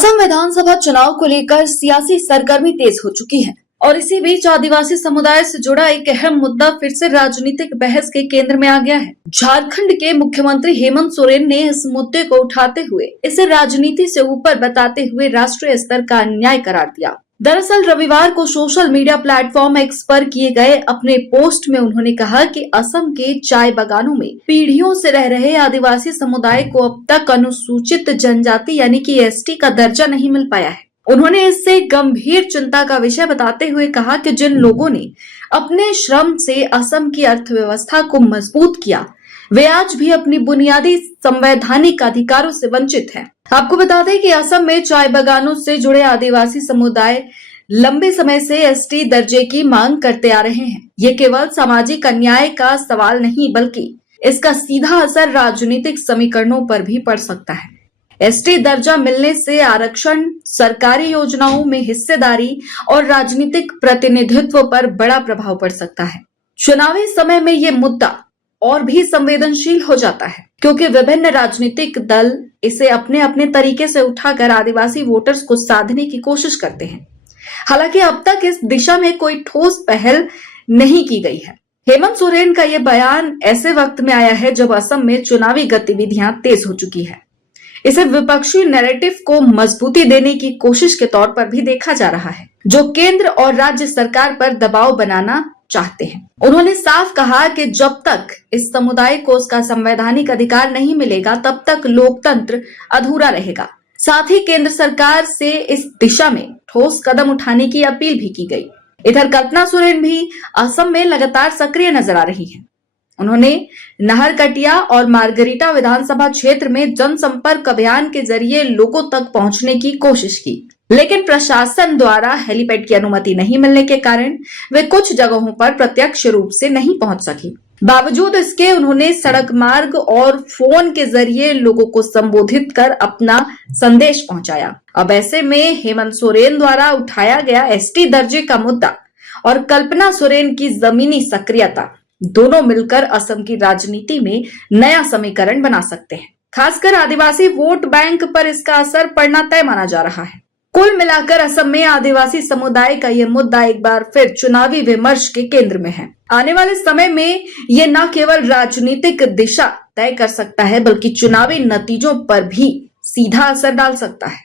असम विधानसभा चुनाव को लेकर सियासी सरगर्मी तेज हो चुकी है और इसी बीच आदिवासी समुदाय से जुड़ा एक अहम मुद्दा फिर से राजनीतिक बहस के केंद्र में आ गया है। झारखंड के मुख्यमंत्री हेमंत सोरेन ने इस मुद्दे को उठाते हुए इसे राजनीति से ऊपर बताते हुए राष्ट्रीय स्तर का अन्याय करार दिया। दरअसल रविवार को सोशल मीडिया प्लेटफॉर्म एक्स पर किए गए अपने पोस्ट में उन्होंने कहा कि असम के चाय बागानों में पीढ़ियों से रह रहे आदिवासी समुदाय को अब तक अनुसूचित जनजाति यानी कि एसटी का दर्जा नहीं मिल पाया है। उन्होंने इससे गंभीर चिंता का विषय बताते हुए कहा कि जिन लोगों ने अपने श्रम से असम की अर्थव्यवस्था को मजबूत किया, वे आज भी अपनी बुनियादी संवैधानिक अधिकारों से वंचित हैं। आपको बता दें कि असम में चाय बागानों से जुड़े आदिवासी समुदाय लंबे समय से एसटी दर्जे की मांग करते आ रहे हैं। ये केवल सामाजिक अन्याय का सवाल नहीं, बल्कि इसका सीधा असर राजनीतिक समीकरणों पर भी पड़ सकता है। एसटी दर्जा मिलने से आरक्षण, सरकारी योजनाओं में हिस्सेदारी और राजनीतिक प्रतिनिधित्व पर बड़ा प्रभाव पड़ सकता है। चुनावी समय में ये मुद्दा और भी संवेदनशील हो जाता है, क्योंकि विभिन्न राजनीतिक दल इसे अपने अपने तरीके से उठाकर आदिवासी वोटर्स को साधने की कोशिश करते हैं। हालांकि अब तक इस दिशा में कोई ठोस पहल नहीं की गई है। हेमंत सोरेन का यह बयान ऐसे वक्त में आया है जब असम में चुनावी गतिविधियां तेज हो चुकी है। इसे विपक्षी नैरेटिव को मजबूती देने की कोशिश के तौर पर भी देखा जा रहा है, जो केंद्र और राज्य सरकार पर दबाव बनाना चाहते हैं। उन्होंने साफ कहा कि जब तक इस समुदाय को उसका संवैधानिक अधिकार नहीं मिलेगा, तब तक लोकतंत्र अधूरा रहेगा। साथ ही केंद्र सरकार से इस दिशा में ठोस कदम उठाने की अपील भी की गई। इधर कल्पना सोरेन भी असम में लगातार सक्रिय नजर आ रही हैं। उन्होंने नाहरकटिया और मार्गरीटा विधानसभा क्षेत्र में जनसंपर्क अभियान के जरिए लोगों तक पहुंचने की कोशिश की, लेकिन प्रशासन द्वारा हेलीपैड की अनुमति नहीं मिलने के कारण वे कुछ जगहों पर प्रत्यक्ष रूप से नहीं पहुंच सकी। बावजूद इसके उन्होंने सड़क मार्ग और फोन के जरिए लोगों को संबोधित कर अपना संदेश पहुंचाया। अब ऐसे में हेमंत सोरेन द्वारा उठाया गया एसटी दर्जे का मुद्दा और कल्पना सोरेन की जमीनी सक्रियता दोनों मिलकर असम की राजनीति में नया समीकरण बना सकते हैं। खासकर आदिवासी वोट बैंक पर इसका असर पड़ना तय माना जा रहा है। कुल मिलाकर असम में आदिवासी समुदाय का यह मुद्दा एक बार फिर चुनावी विमर्श के केंद्र में है। आने वाले समय में यह न केवल राजनीतिक दिशा तय कर सकता है, बल्कि चुनावी नतीजों पर भी सीधा असर डाल सकता है।